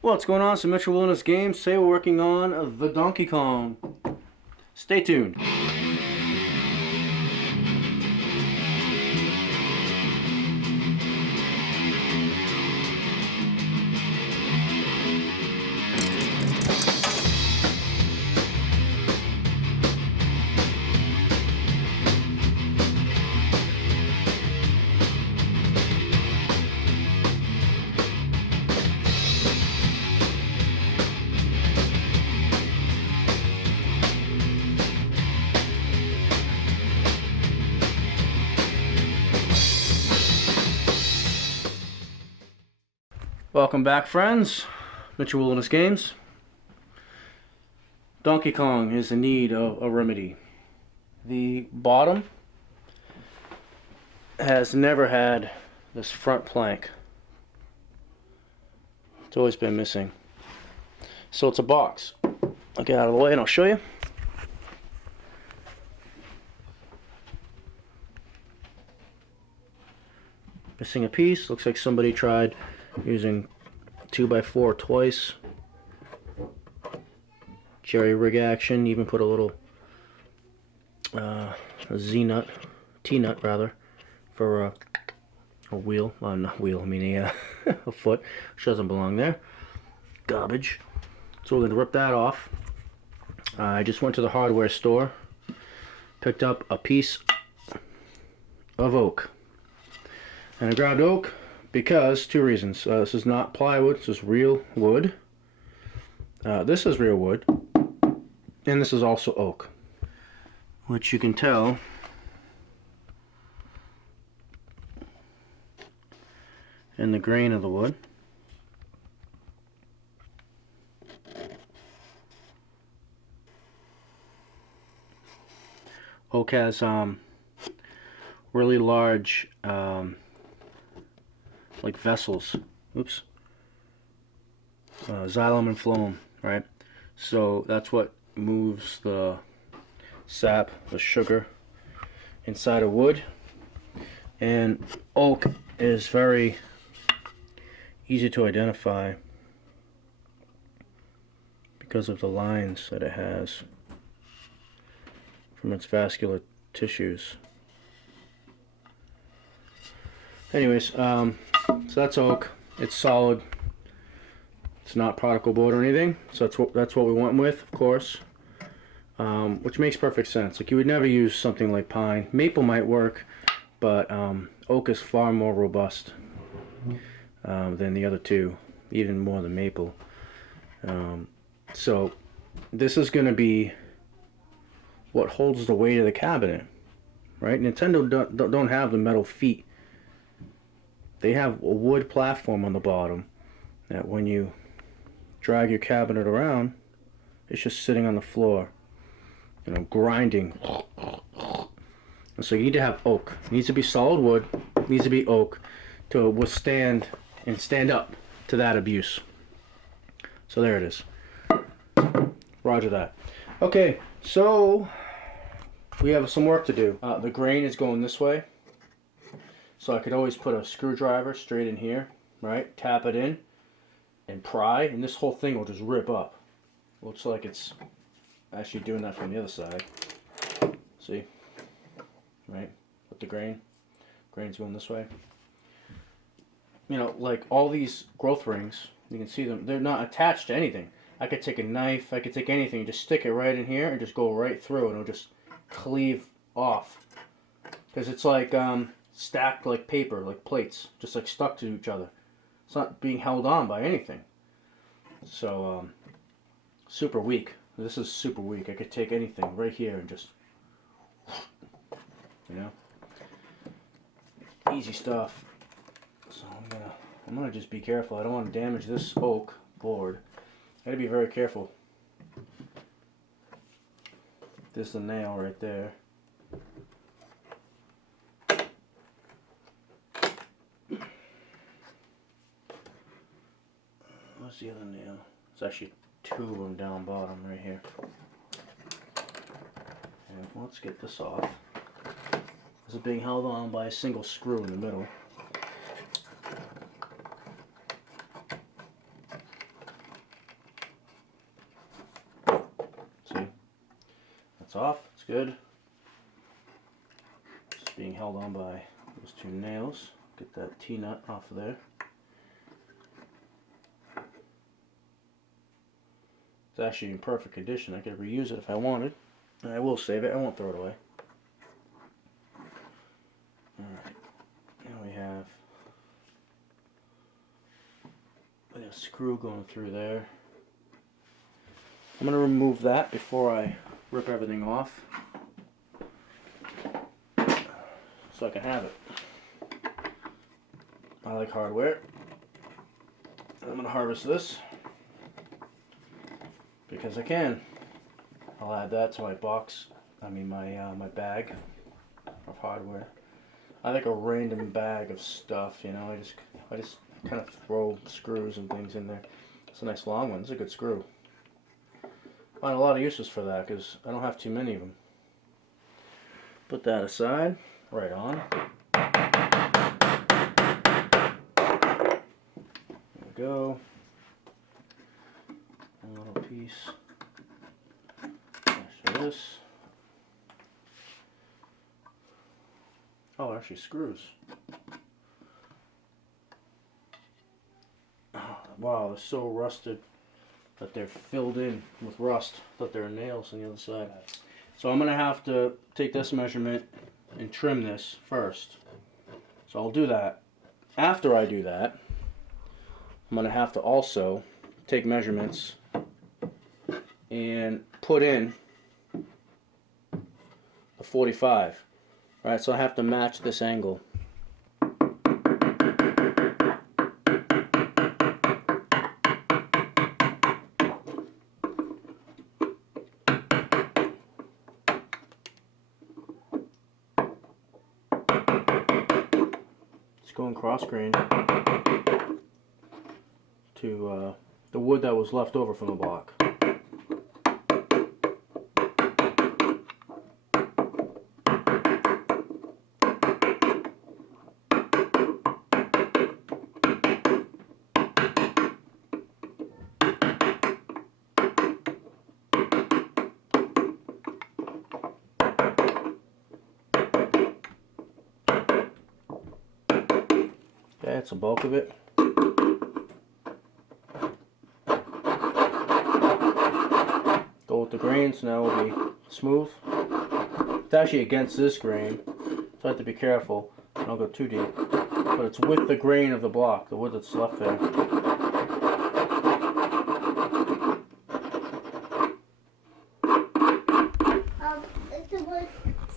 What's going on? Some Metro Wilderness Games. Today we're working on the Donkey Kong. Stay tuned. Welcome back, friends. Metro Wilderness Games. Donkey Kong is in need of a remedy. The bottom has never had this front plank. It's always been missing. So it's a box. I'll get out of the way and I'll show you. Missing a piece. Looks like somebody tried using 2x4 twice. Jerry rig action. Even put a little Z-nut, T-nut rather, for a wheel. Not wheel, I mean a foot, which doesn't belong there. Garbage. So we're going to rip that off. I just went to the hardware store, picked up a piece of oak. And I grabbed oak because two reasons. This is not plywood, this is real wood. This is real wood. And this is also oak, which you can tell in the grain of the wood. Oak has really large like vessels. Oops. Xylem and phloem, right? So that's what moves the sap, the sugar, inside of wood. And oak is very easy to identify because of the lines that it has from its vascular tissues. Anyways, so that's oak. It's solid. It's not particle board or anything. So that's what we went with, of course. Which makes perfect sense. Like, you would never use something like pine. Maple might work, but oak is far more robust than the other two, even more than maple. So this is going to be what holds the weight of the cabinet, right? Nintendo don't have the metal feet. They have a wood platform on the bottom that when you drag your cabinet around, it's just sitting on the floor, you know, grinding. And so you need to have oak. It needs to be solid wood. It needs to be oak to withstand and stand up to that abuse. So there it is. Roger that. Okay, so we have some work to do. The grain is going this way. So I could always put a screwdriver straight in here, right? Tap it in and pry, and this whole thing will just rip up. Looks like it's actually doing that from the other side. See? Right? With the grain. Grain's going this way. You know, like all these growth rings, you can see them, they're not attached to anything. I could take a knife, I could take anything, just stick it right in here and just go right through, and it'll just cleave off. Because it's like stacked like paper, like plates, just like stuck to each other. It's not being held on by anything. So super weak. This is super weak. I could take anything right here and just, you know, easy stuff. So I'm gonna just be careful. I don't want to damage this oak board. I gotta be very careful. This is a nail right there. What's the other nail? It's actually two of them down bottom right here. And let's get this off. This is being held on by a single screw in the middle. That's off. It's good. Just being held on by those two nails. Get that T-nut off of there. It's actually in perfect condition. I could reuse it if I wanted. And I will save it. I won't throw it away. Alright. Now we have a screw going through there. I'm going to remove that before I rip everything off so I can have it. I like hardware. I'm going to harvest this because I can. I'll add that to my box, my bag of hardware. I like a random bag of stuff, you know. I just kind of throw screws and things in there. It's a nice long one. It's a good screw. I find a lot of uses for that because I don't have too many of them. Put that aside. Right on. There we go. A little piece. After this. Oh, actually screws. Oh, wow, they're so rusted that they're filled in with rust. That there are nails on the other side. So I'm going to have to take this measurement and trim this first. So I'll do that. After I do that, I'm going to have to also take measurements and put in the 45. Alright, so I have to match this angle. It's going cross grain to the wood that was left over from the block. Okay, that's the bulk of it. Go with the grain, so now it'll be smooth. It's actually against this grain, so I have to be careful. Don't go too deep. But it's with the grain of the block, the wood that's left there. Is the wood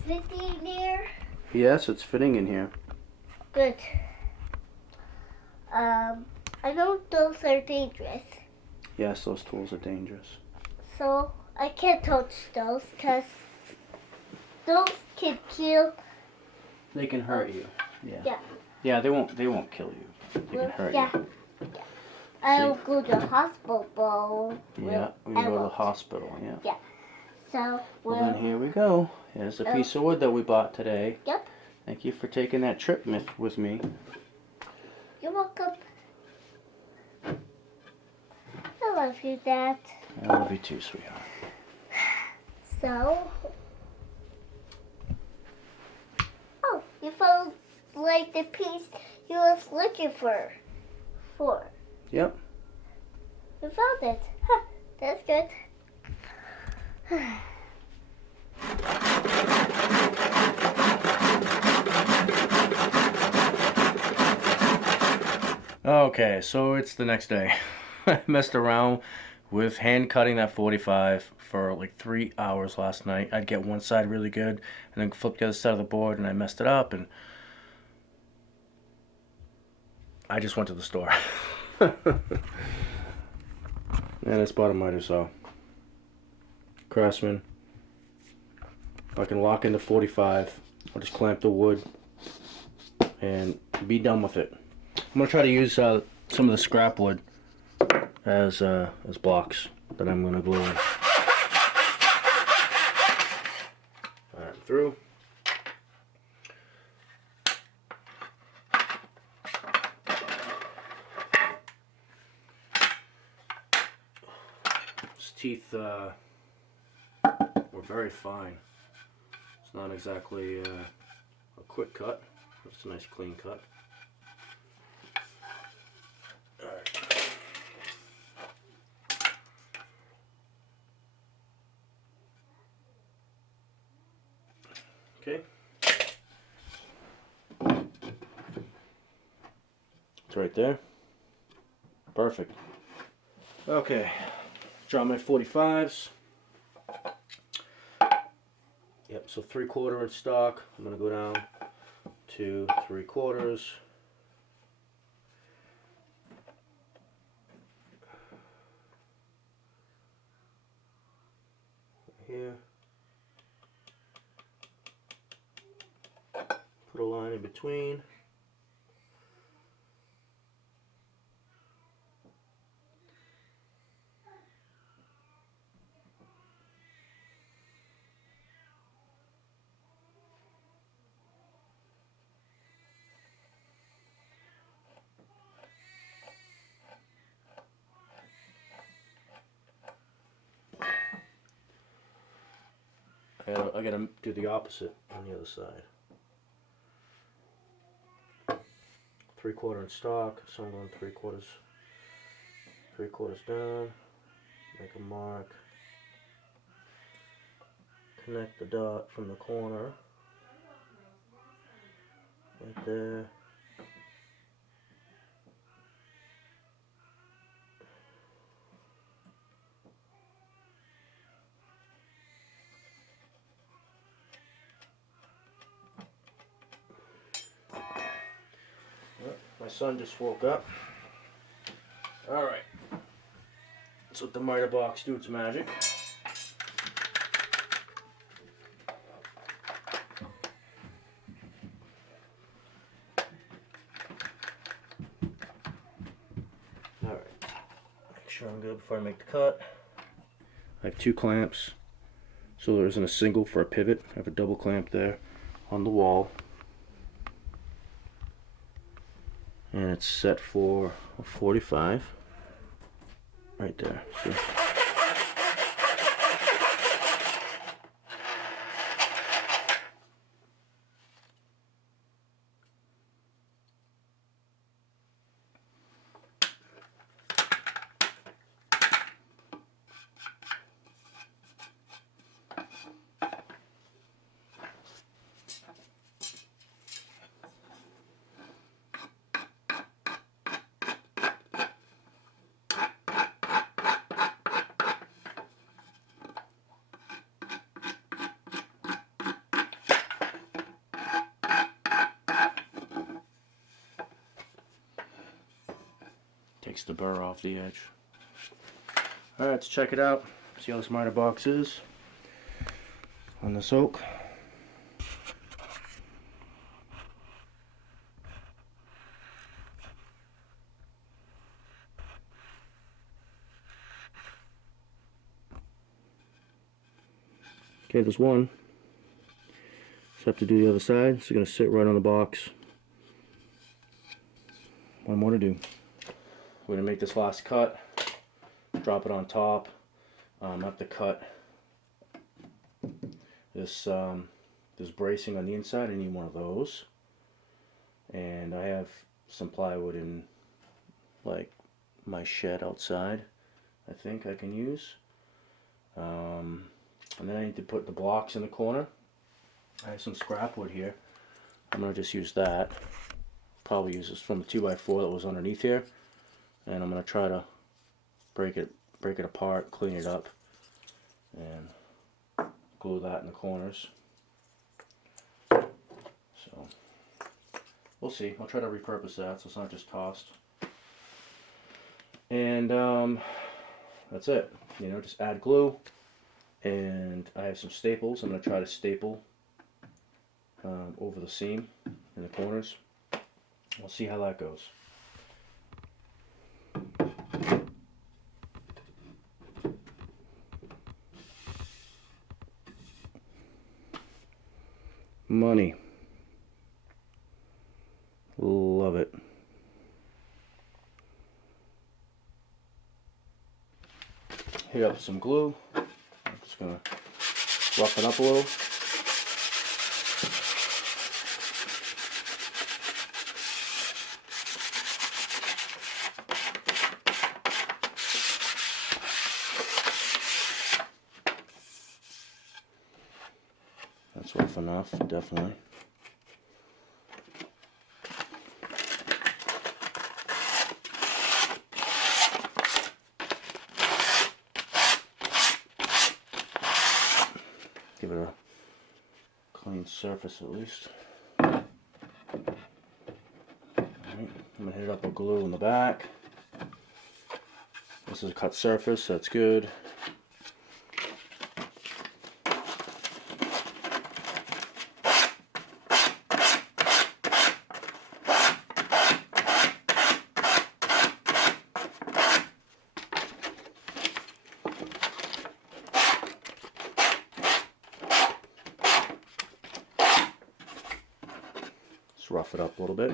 fitting there? Yes, it's fitting in here. Good. I know those are dangerous. Yes, those tools are dangerous. So I can't touch those because those can kill. They can hurt you. Yeah. Yeah. Yeah, they won't kill you. They can hurt Yeah. you. I'll go to the hospital. Yeah, we go to the hospital, yeah. Yeah. So Well then here we go. Here's a piece of wood that we bought today. Yep. Thank you for taking that trip with me. You're welcome. I love you, Dad. I love you too, sweetheart. So, oh, you found like the piece you was looking for. Yep. You found it. Huh, that's good. Okay, so it's the next day. I messed around with hand cutting that 45 for like 3 hours last night. I'd get one side really good and then flip the other side of the board, and I messed it up, and I just went to the store. And I bought a miter saw. Craftsman. I can lock in the 45. I'll just clamp the wood and be done with it. I'm gonna try to use some of the scrap wood as blocks that I'm gonna glue in. Alright, through. His teeth were or very fine. It's not exactly a quick cut, but it's a nice clean cut. Alright. Okay. It's right there. Perfect. Okay. Draw my 45s. Yep, so 3/4 inch stock. I'm going to go down to 3/4. Here. Put a line in between. I gotta do the opposite on the other side. 3/4 inch stock, so I'm going 3/4 down, make a mark, connect the dot from the corner, right there. My son just woke up. Alright. Let's let the miter box do its magic. Alright. Make sure I'm good before I make the cut. I have 2 clamps, so there isn't a single for a pivot. I have a double clamp there on the wall. And it's set for a 45 right there. See? Takes the burr off the edge. Alright, let's check it out. See how this miter box is on this oak. Okay, there's one. Just have to do the other side. It's going to sit right on the box. One more to do. We're going to make this last cut. Drop it on top. I have to cut this bracing on the inside. I need one of those. And I have some plywood in like my shed outside. I think I can use. And then I need to put the blocks in the corner. I have some scrap wood here. I'm going to just use that. Probably use this from the 2x4 that was underneath here. And I'm going to try to break it apart, clean it up, and glue that in the corners. So we'll see. I'll try to repurpose that so it's not just tossed. And that's it. You know, just add glue. And I have some staples. I'm going to try to staple over the seam in the corners. We'll see how that goes. Money. Love it. Hit up some glue. I'm just going to rough it up a little. That's rough enough, definitely. Give it a clean surface at least. Alright, I'm going to hit it up with glue in the back. This is a cut surface, that's good. Just rough it up a little bit.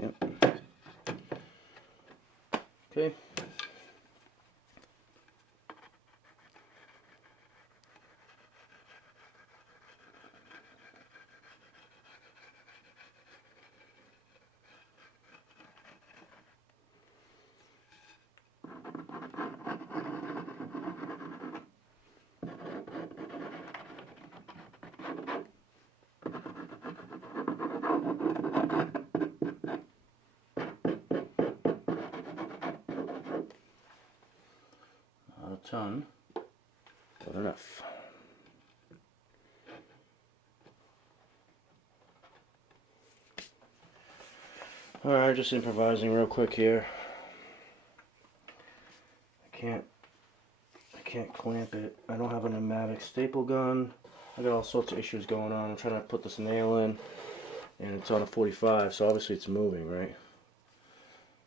Yep. Okay. Not a ton, but enough. Alright, just improvising real quick here. I can't clamp it. I don't have a pneumatic staple gun. I got all sorts of issues going on. I'm trying to put this nail in, and it's on a 45, so obviously it's moving, right?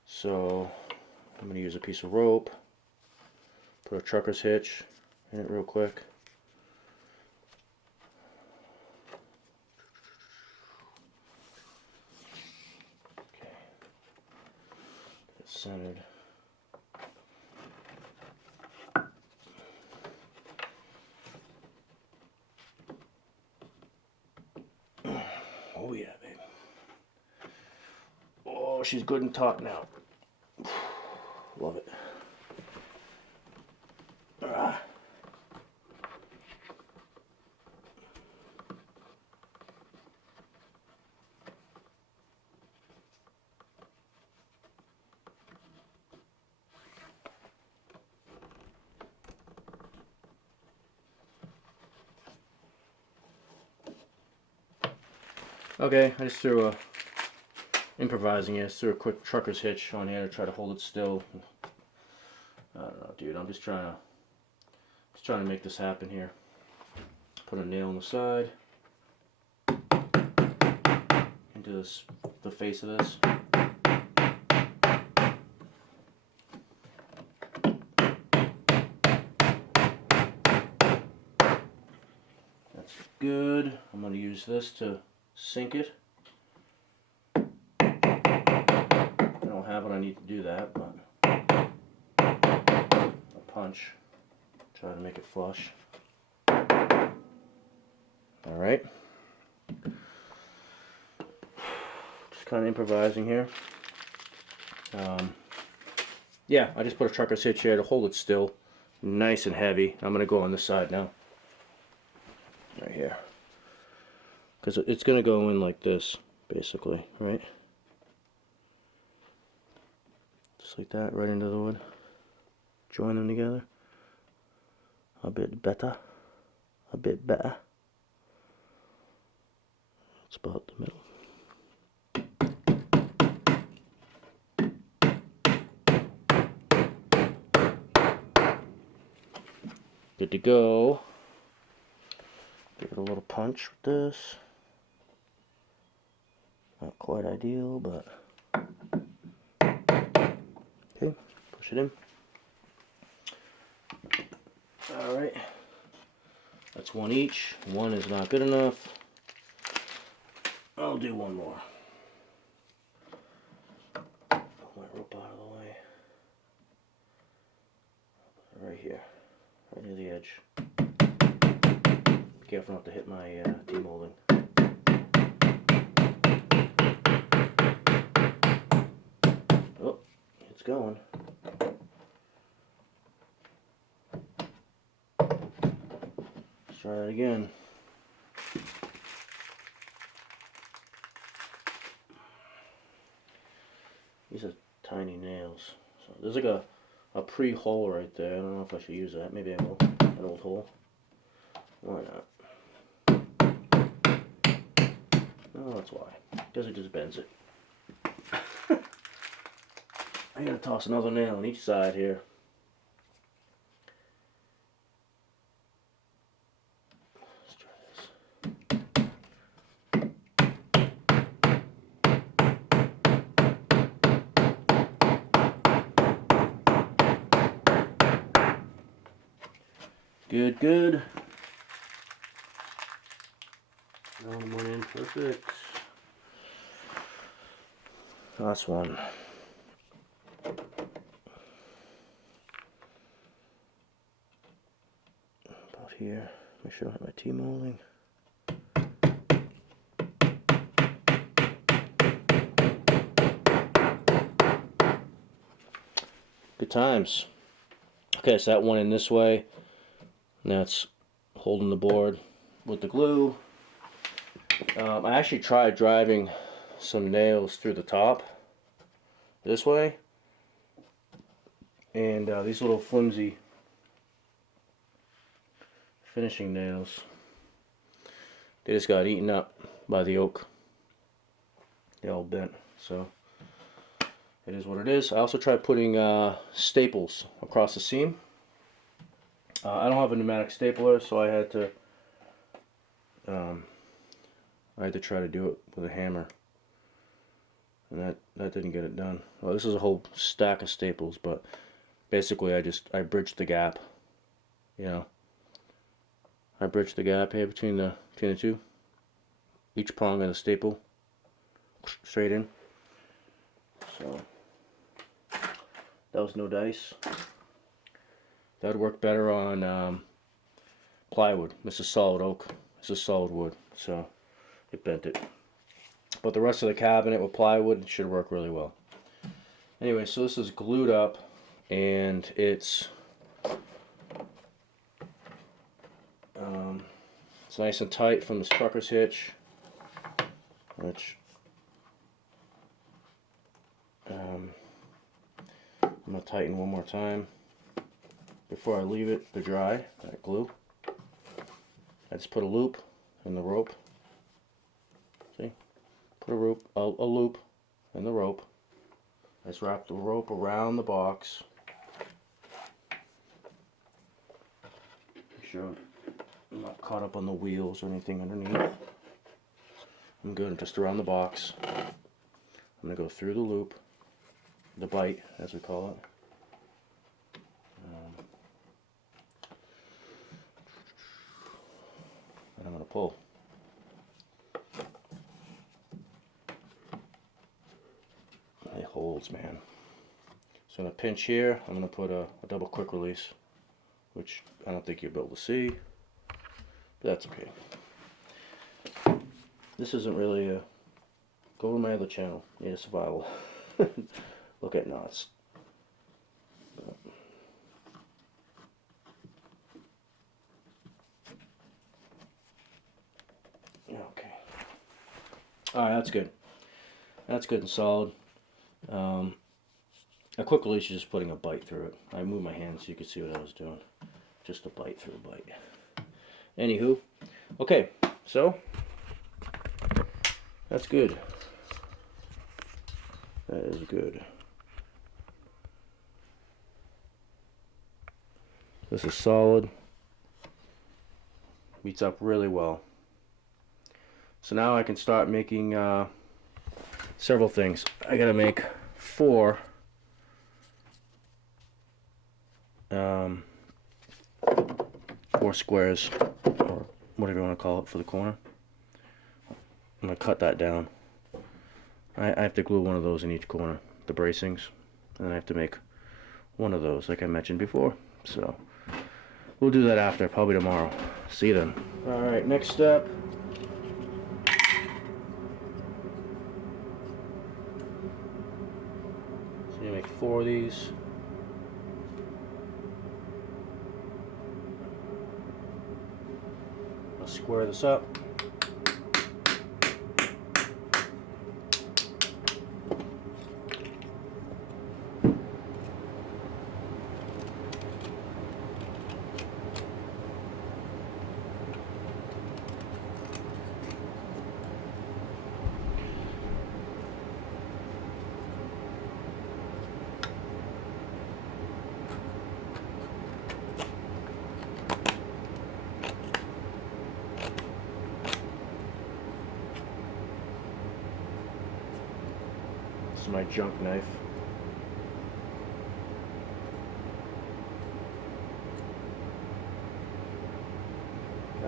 So I'm going to use a piece of rope, put a trucker's hitch in it real quick. Okay, it's centered. Oh yeah, babe. Oh, she's good and taut now. Love it. Ah. Okay, I just threw a improvising here. Just threw a quick trucker's hitch on here to try to hold it still. I don't know, dude. I'm just trying to make this happen here. Put a nail on the side into the face of this. That's good. I'm going to use this to sink it. I don't have what I need to do that, but a punch. Try to make it flush. Alright. Just kind of improvising here. Yeah, I just put a trucker's hitch here to hold it still. Nice and heavy. I'm going to go on this side now. Right here. Because it's going to go in like this, basically, right? Just like that, right into the wood. Join them together. A bit better. A bit better. It's about the middle. Good to go. Give it a little punch with this. Not quite ideal, but okay, push it in. Alright, that's one each. One is not good enough. I'll do one more. Pull my rope out of the way. here, right near the edge. Be careful not to hit my demolding. Oh, it's going. Let's try it again. These are tiny nails. So there's like a pre-hole right there. I don't know if I should use that. Maybe I will. An old hole. Why not? Oh, that's why. Because it just bends it. I gotta toss another nail on each side here. Let's try this. Good, good. That one in perfect. Last one. About here. Make sure I have my T-molding. Good times. Okay, so that one in this way. And that's holding the board with the glue. I actually tried driving some nails through the top this way, and these little flimsy finishing nails, they just got eaten up by the oak. They all bent, so it is what it is. I also tried putting staples across the seam. I don't have a pneumatic stapler, so I had to try to do it with a hammer, and that didn't get it done. Well, this is a whole stack of staples, but basically I bridged the gap. You know, I bridged the gap here between the two. Each prong of the staple straight in. So that was no dice. That would work better on plywood. This is solid oak. This is solid wood, so it bent it. But the rest of the cabinet with plywood should work really well. Anyway, so this is glued up, and it's nice and tight from this trucker's hitch, which I'm going to tighten one more time before I leave it to dry, that glue. I just put a loop in the rope. See? Put a loop in the rope. I just wrap the rope around the box. Make sure I'm not caught up on the wheels or anything underneath. I'm good, just around the box. I'm going to go through the loop, the bite as we call it. And I'm going to pull. It holds, man. So in a pinch here, I'm going to put a double quick release, which I don't think you'll be able to see, but that's okay. This isn't really a... Go to my other channel, Need a Survival. Look at knots. Okay. Alright, that's good. That's good and solid. A quick release is just putting a bite through it. I moved my hand so you could see what I was doing. Just a bite through a bite. Anywho, okay, so that's good. That is good. This is solid. Meets up really well. So now I can start making several things. I gotta make four squares, or whatever you want to call it, for the corner. I'm gonna cut that down. I have to glue one of those in each corner, the bracings, and then I have to make one of those like I mentioned before. So We'll do that after, probably tomorrow. See you then. Alright, next step. So you make 4 of these. I'll square this up. This is my junk knife.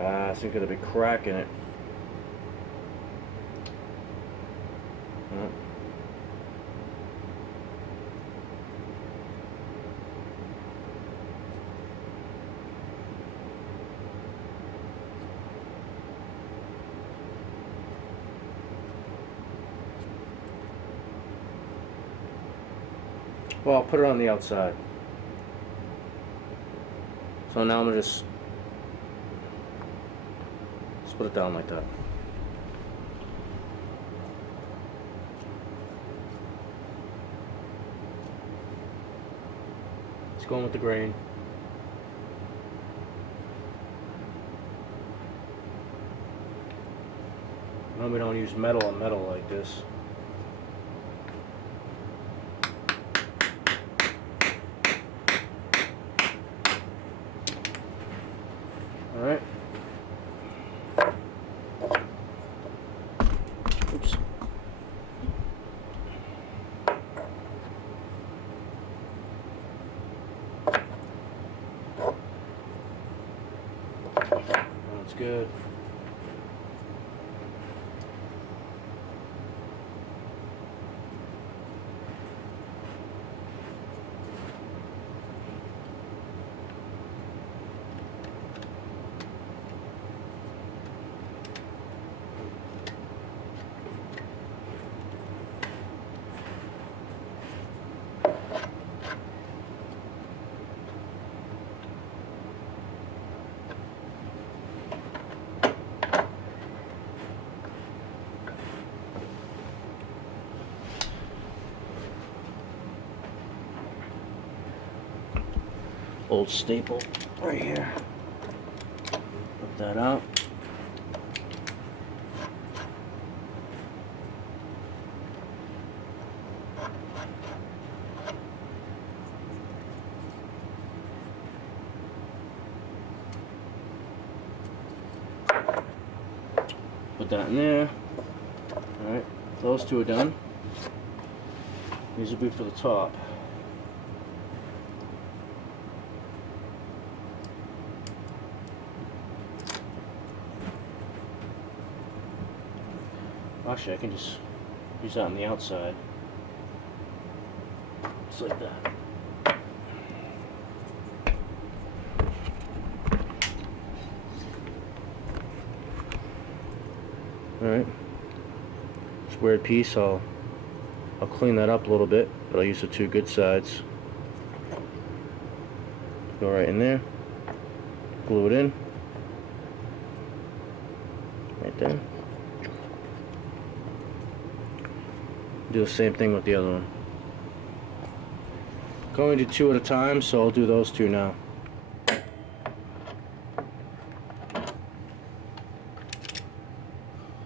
I think there's a big crack in it. Well, I'll put it on the outside. So now I'm gonna just put it down like that. It's going with the grain. No, we don't use metal on metal like this. Alright. Oops. That's good. Old staple right here. Put that out. Put that in there. Alright, those two are done. These will be for the top. Actually, I can just use that on the outside. Just like that. Alright. Squared piece, I'll clean that up a little bit, but I'll use the 2 good sides. Go right in there. Glue it in. Right there. Do the same thing with the other one. Going to do 2 at a time, so I'll do those 2 now.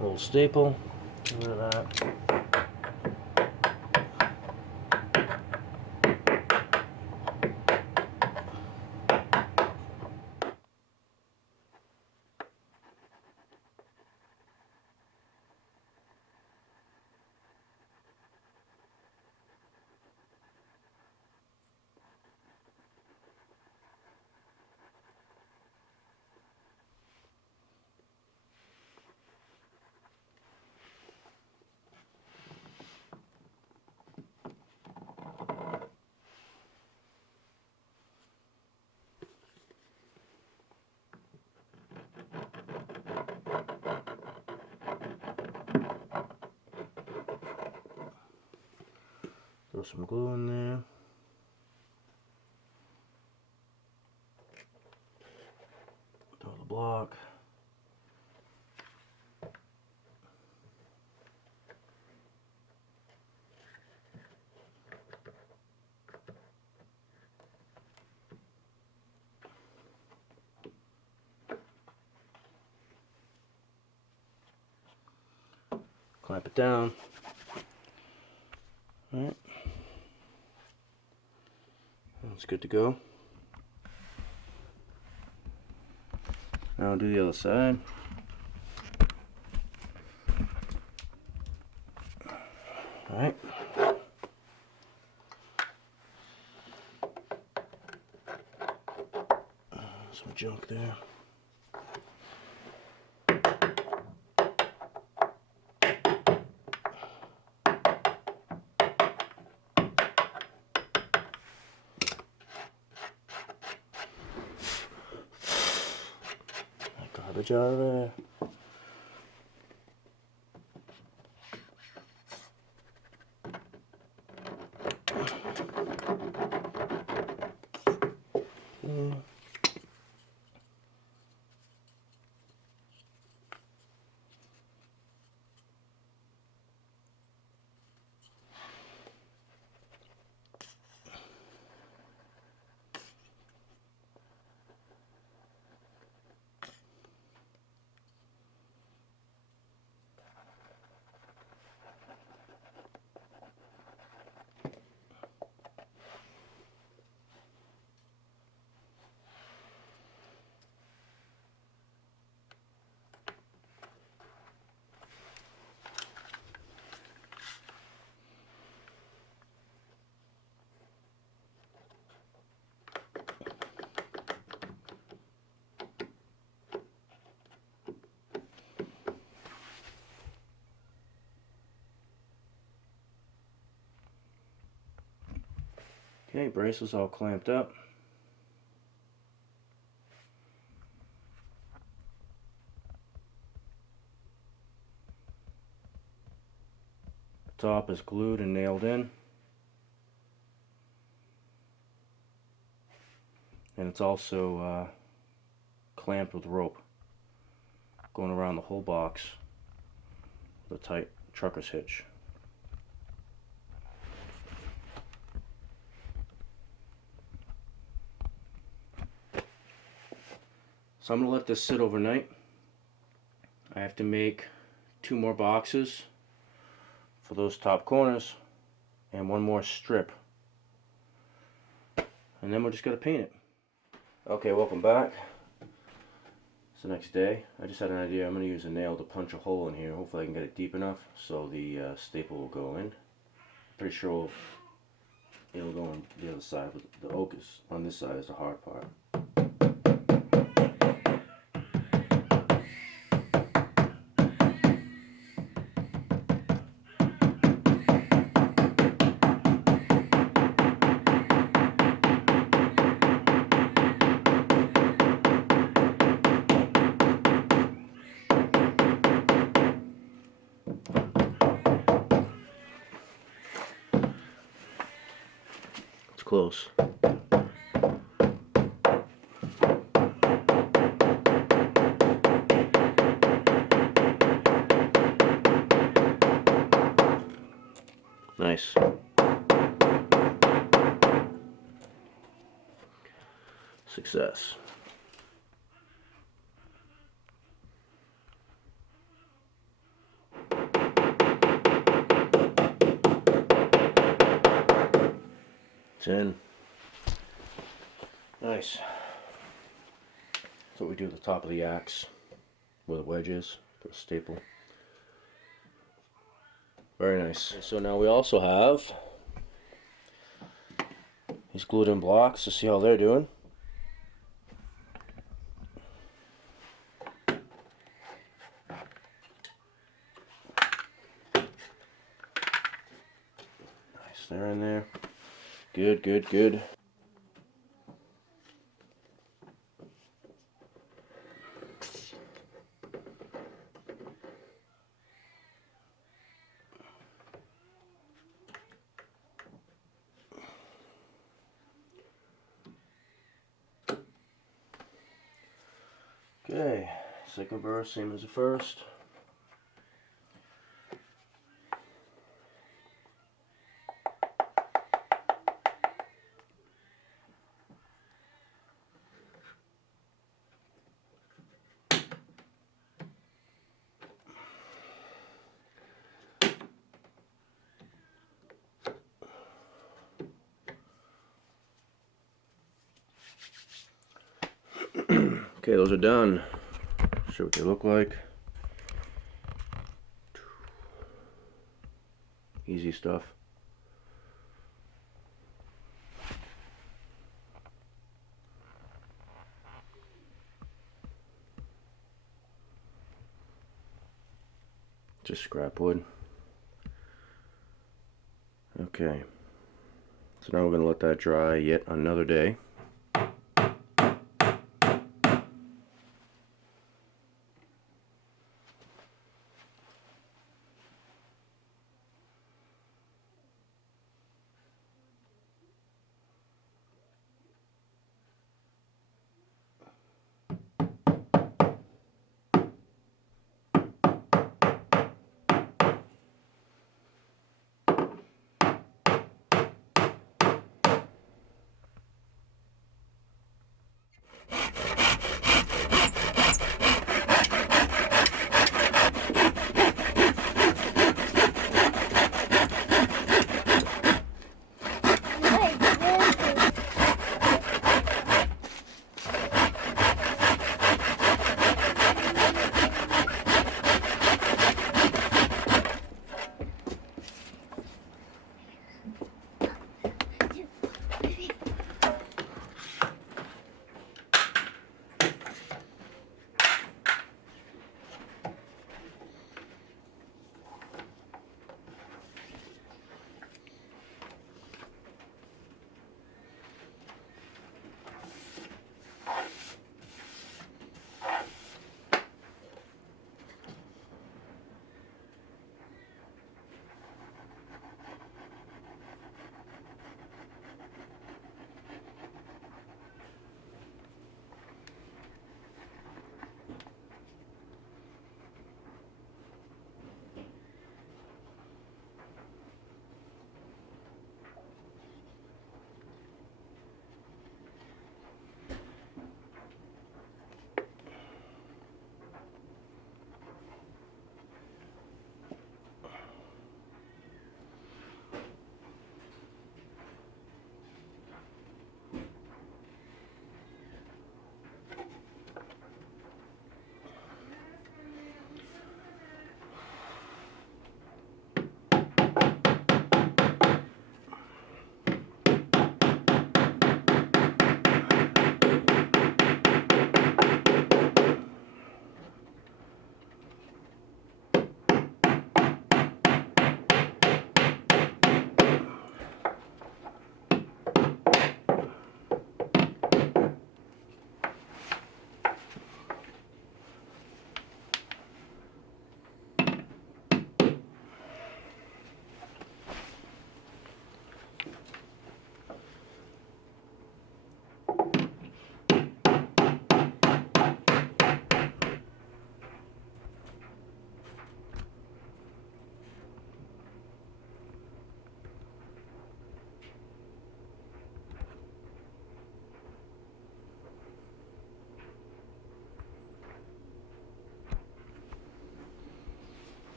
Old staple, get rid of that. Throw some glue in there. Throw the block. Clamp it down. Alright. That's good to go. Now I'll do the other side. Alright. Some junk there. Garbage out of there. Okay, bracelet's all clamped up. Top is glued and nailed in. And it's also clamped with rope going around the whole box with a tight trucker's hitch. So I'm going to let this sit overnight. I have to make 2 more boxes for those top corners and 1 more strip. And then we're just going to paint it. Okay, welcome back. It's the next day. I just had an idea. I'm going to use a nail to punch a hole in here. Hopefully I can get it deep enough so the staple will go in. Pretty sure it'll go on the other side, but the oak is on this side is the hard part. It's close. Nice. Success. It's in. Nice. That's what we do at the top of the axe, where the wedge is, put a staple. Very nice. So now we also have these glued in blocks to see how they're doing. Nice, they're in there. Good, good, good. Okay, second verse, same as the first. Okay, those are done. Show what they look like. Easy stuff. Just scrap wood. Okay. So now we're going to let that dry yet another day.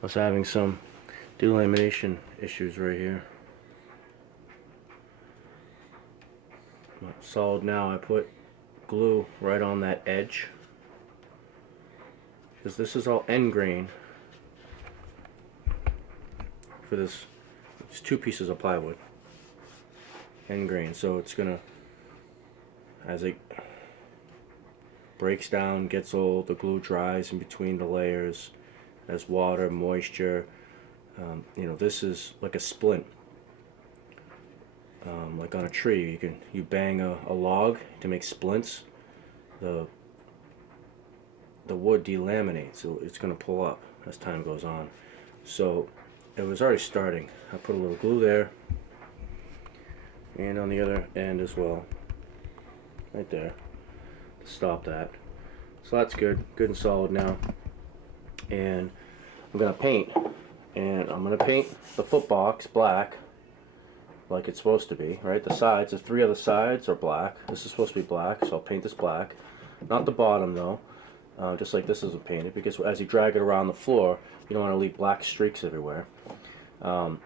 I was having some delamination issues right here. Solid now. I put glue right on that edge because this is all end grain for this. It's 2 pieces of plywood, end grain, so it's gonna, as it breaks down, gets old, the glue dries in between the layers as water, moisture. You know, this is like a splint. Like on a tree, you bang a log to make splints. The wood delaminates, so it's going to pull up as time goes on. So it was already starting. I put a little glue there. and on the other end as well. Right there. Stop that. So that's good. Good and solid now. And I'm going to paint. And I'm going to paint the Footbox black like it's supposed to be, right? The sides, the 3 other sides are black. This is supposed to be black, so I'll paint this black. Not the bottom though, just like this isn't painted, because as you drag it around the floor, you don't want to leave black streaks everywhere. So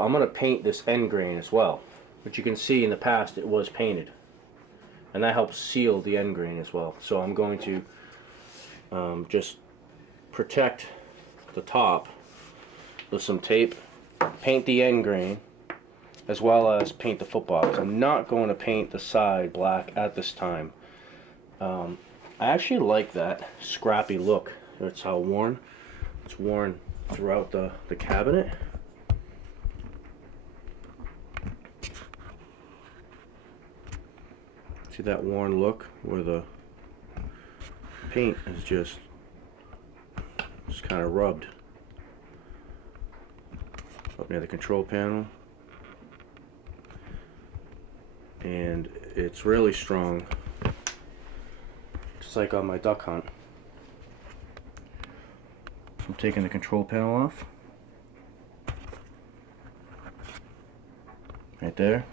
I'm going to paint this end grain as well, which you can see in the past it was painted. And that helps seal the end grain as well. So I'm going to just protect the top with some tape, paint the end grain, as well as paint the Footbox. I'm not going to paint the side black at this time. I actually like that scrappy look. That's how worn. It's worn throughout the cabinet. See that worn look where the paint is just kind of rubbed up near the control panel, and it's really strong, just like on my duck hunt. I'm taking the control panel off right there,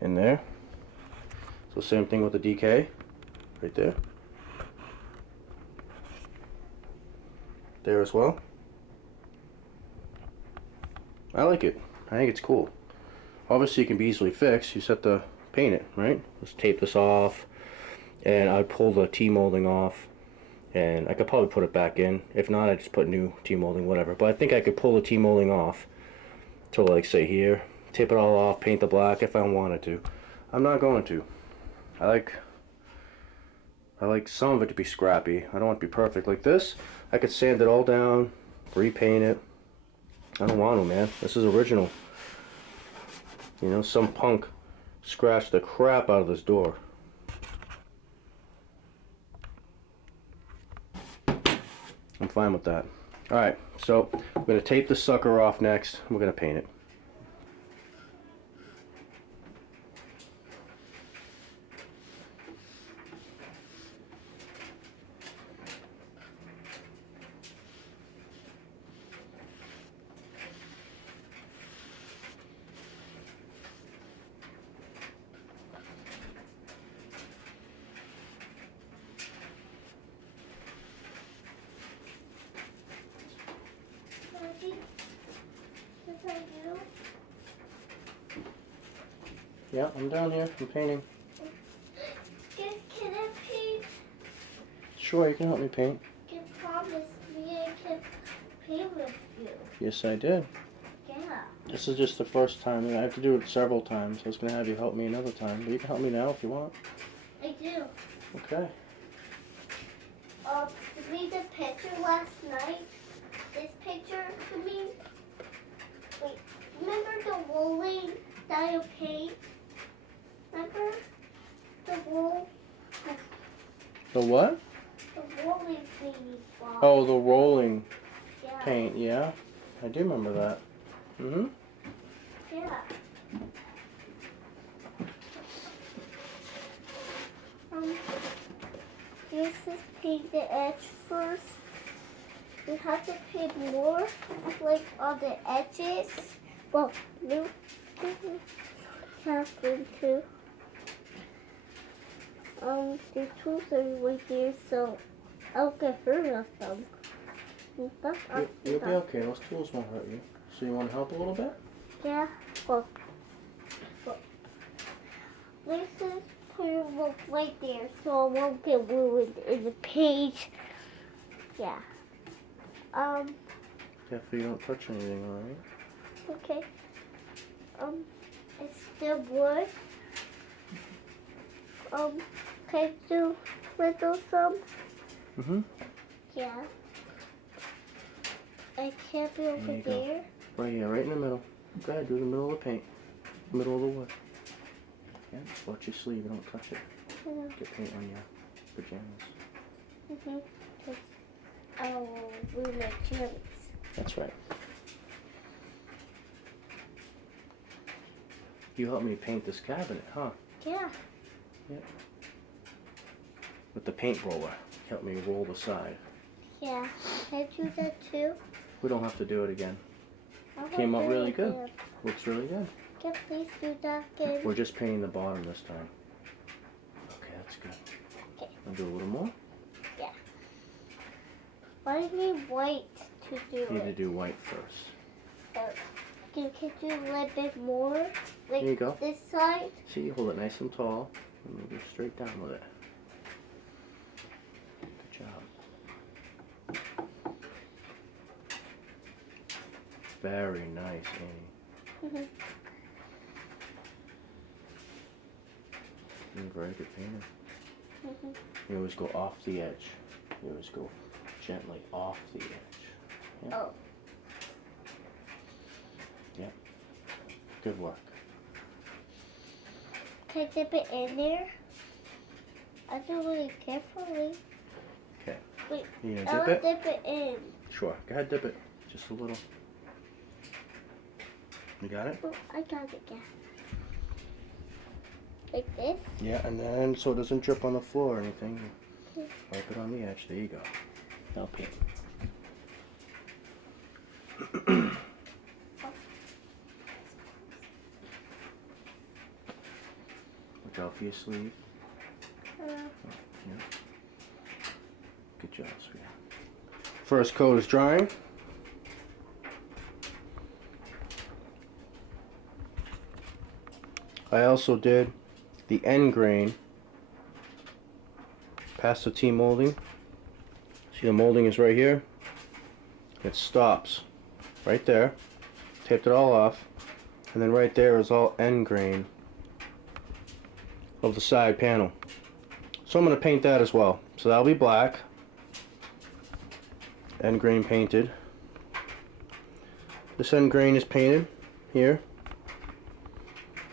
in there. So same thing with the DK, right there. There as well. I like it. I think it's cool. Obviously it can be easily fixed. You just have to paint it, right? Just tape this off, and I'd pull the T-molding off, and I could probably put it back in. If not, I'd just put new T-molding, whatever. But I think I could pull the T-molding off to, like, say here, tape it all off, paint the black if I wanted to. I'm not going to. I like some of it to be scrappy. I don't want it to be perfect. Like this, I could sand it all down, repaint it. I don't want to, man. This is original. You know, some punk scratched the crap out of this door. I'm fine with that. Alright, so I'm going to tape this sucker off next. We're going to paint it. Yeah, I'm down here. I'm painting. Can I paint? Sure, you can help me paint. You promised me I can paint with you. Yes, I did. Yeah. This is just the first time. I have to do it several times. I was going to have you help me another time. But you can help me now if you want. I do. Okay. You made the picture last night. This picture to me. Wait, remember the rolling style paint? Remember the roll? The what? The rolling paint you bought. Oh, the rolling Yeah. paint. Yeah, I do remember that. Mhm. Yeah. This is paint the edge first. You have to paint more, like on the edges. Well, no, Catherine too. The tools are right there, so I'll get hurt of them. You'll be okay. Those tools won't hurt you. So you want to help a little bit? Yeah. Well, this is pretty much right there, so I won't get ruined in the page. Yeah. Careful you don't touch anything, alright? Okay. It's still wood. Can I do riddle some? Mhm. Yeah. I can't be over There you go. there. Right here, right in the middle. Go ahead, do the middle of the paint. Middle of the wood. Yeah, watch your sleeve, you don't touch it. Yeah. Get paint on your pajamas. I will ruin my cherries. That's right. You helped me paint this cabinet, huh? Yeah. Yep. With the paint roller. Help me roll the side. Yeah. Can I do that too? We don't have to do it again. I Came out want to do really it good. again. Looks really good. Can you please do that again? We're just painting the bottom this time. Okay, that's good. Okay. Wanna do a little more? Yeah. Why do you need white to do You need to it? do white first. Can you do a little bit more? Like There you go. this side? See, you hold it nice and tall, and then go straight down with it. Good job. Very nice, Amy. Mm-hmm. You're a very good painter. Mm-hmm. You always go off the edge. You always go gently off the edge. Yeah. Oh. Yep. Good work. Can I dip it in there? I do it really carefully. Okay. Wait, You I gonna want dip to it? dip it in. Sure. Go ahead, dip it. Just a little. You got it? Oh, I got it, yeah. Like this? Yeah, and then so it doesn't drip on the floor or anything. Yeah. Wipe it on the edge. There you go. Now paint. Look out for your sleeve. Yeah. Good job, sweetheart. First coat is drying. I also did the end grain past the T molding. See, the molding is right here. It stops right there. Taped it all off, and then right there is all end grain of the side panel. So I'm going to paint that as well. So that'll be black. End grain painted. This end grain is painted here.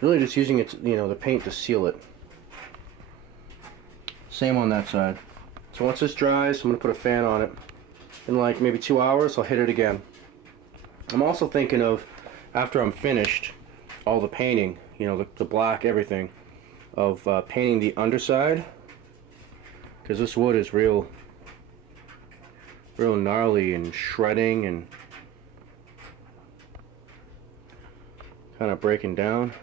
Really just using it, the paint to seal it. Same on that side. So once this dries, I'm going to put a fan on it. In like maybe 2 hours, I'll hit it again. I'm also thinking of, after I'm finished all the painting, the black, everything, of painting the underside. Because this wood is real gnarly and shredding and kind of breaking down.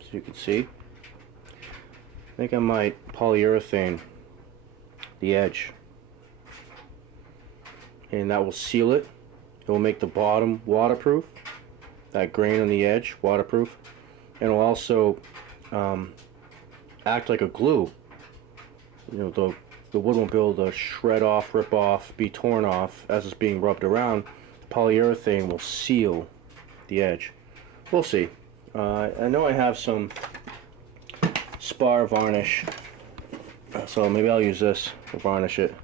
So you can see. I think I might polyurethane the edge. And that will seal it. It will make the bottom waterproof. That grain on the edge waterproof. And it will also act like a glue. The wood won't be able to shred off, rip off, be torn off as it's being rubbed around. The polyurethane will seal the edge. We'll see. I know I have some spar varnish, so maybe I'll use this to varnish it.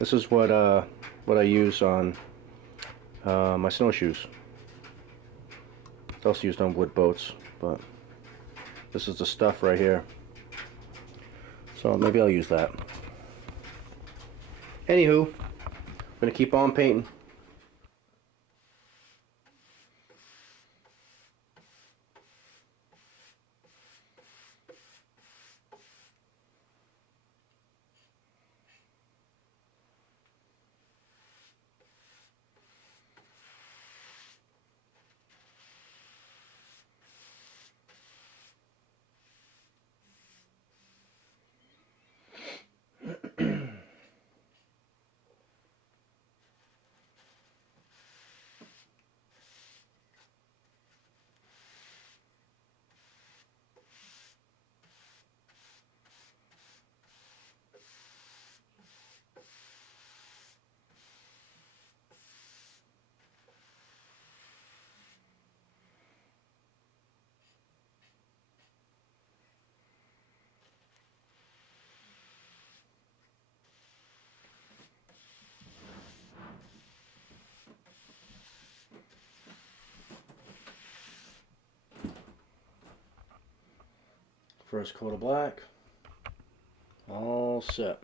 This is what I use on my snowshoes. It's also used on wood boats, but this is the stuff right here. So maybe I'll use that. Anywho, I'm gonna keep on painting. First coat of black. All set.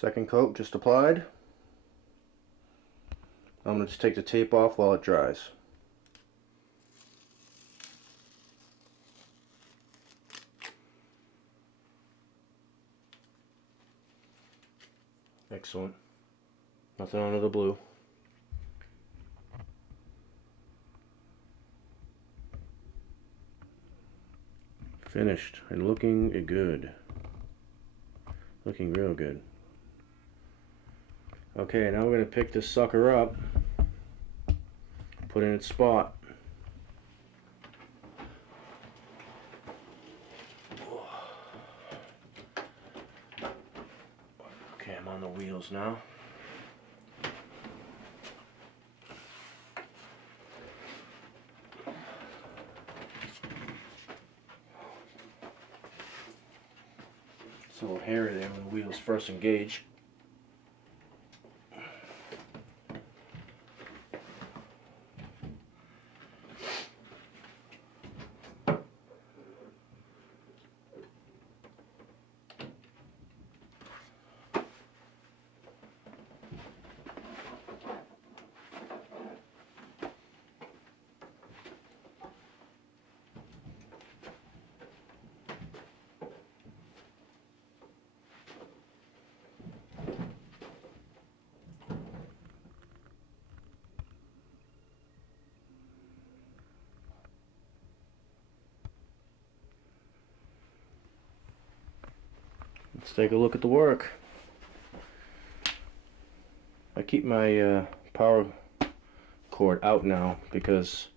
Second coat just applied. I'm going to just take the tape off while it dries. Excellent. Nothing under the blue. Finished and looking good. Looking real good. Okay, now we're going to pick this sucker up, put it in its spot. Okay, I'm on the wheels now. It's a little hairy there when the wheels first engage. Let's take a look at the work. I keep my power cord out now because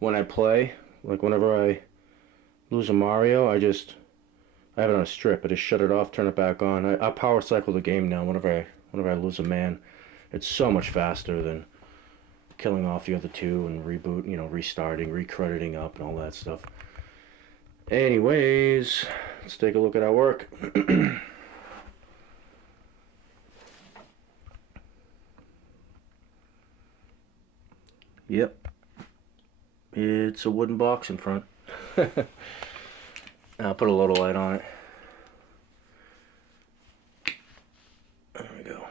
when I play, like whenever I lose a Mario, I have it on a strip. I just shut it off, turn it back on. I power cycle the game now whenever I lose a man. It's so much faster than killing off the other two and reboot, you know, restarting, recrediting up and all that stuff. Anyways, let's take a look at our work. Yep, it's a wooden box in front. I'll put a little light on it. There we go.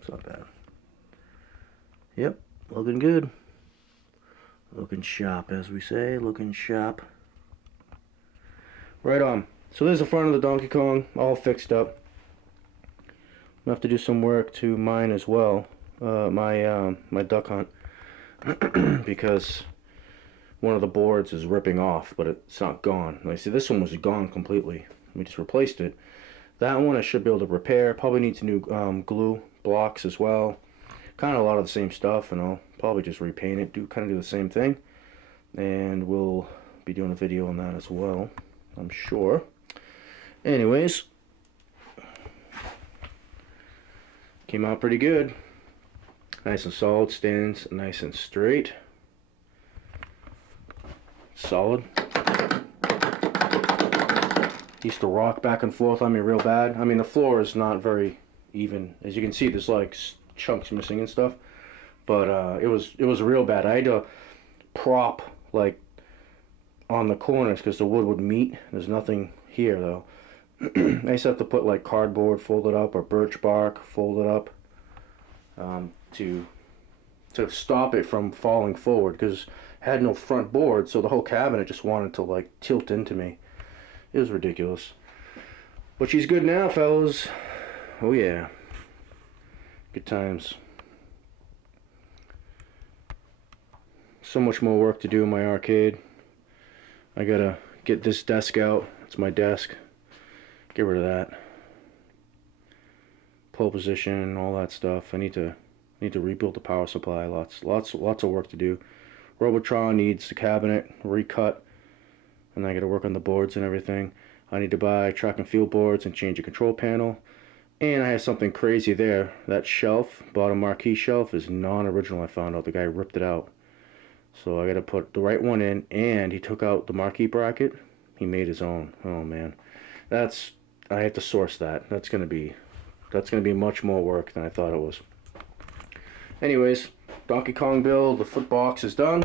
It's not bad. Yep, looking good. Looking sharp, as we say. Looking sharp. Right on. So there's the front of the Donkey Kong, all fixed up. I have to do some work to mine as well, my duck hunt, because one of the boards is ripping off, but it's not gone. Like, see, this one was gone completely. We just replaced it. That one I should be able to repair. Probably needs new glue blocks as well. Kind of a lot of the same stuff, and I'll probably just repaint it, do the same thing, and we'll be doing a video on that as well, I'm sure. Anyways. Came out pretty good. Nice and solid, stands nice and straight. Solid. Used to rock back and forth on me real bad. I mean, the floor is not very even. As you can see, there's like chunks missing and stuff. But it was real bad. I had to prop like on the corners because the wood would meet. There's nothing here though. I used to have to put like cardboard folded up or birch bark folded up to stop it from falling forward, because I had no front board, so the whole cabinet just wanted to like tilt into me. It was ridiculous. But she's good now, fellas. Oh yeah. Good times. So much more work to do in my arcade. I gotta get this desk out. It's my desk. Get rid of that. Pole position, all that stuff. I need to rebuild the power supply. Lots of work to do. Robotron needs the cabinet recut, and I got to work on the boards and everything. I need to buy track and field boards and change the control panel. And I have something crazy there. That shelf, bottom marquee shelf, is non-original. I found out the guy ripped it out. So I got to put the right one in, and he took out the marquee bracket. He made his own. Oh man, I have to source that. That's gonna be much more work than I thought it was. Anyways, Donkey Kong build, the Footbox is done.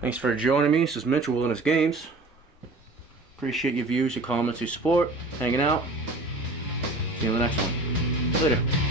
Thanks for joining me. This is Mitchell Wilderness Games. Appreciate your views, your comments, your support, hanging out. See you in the next one. Later.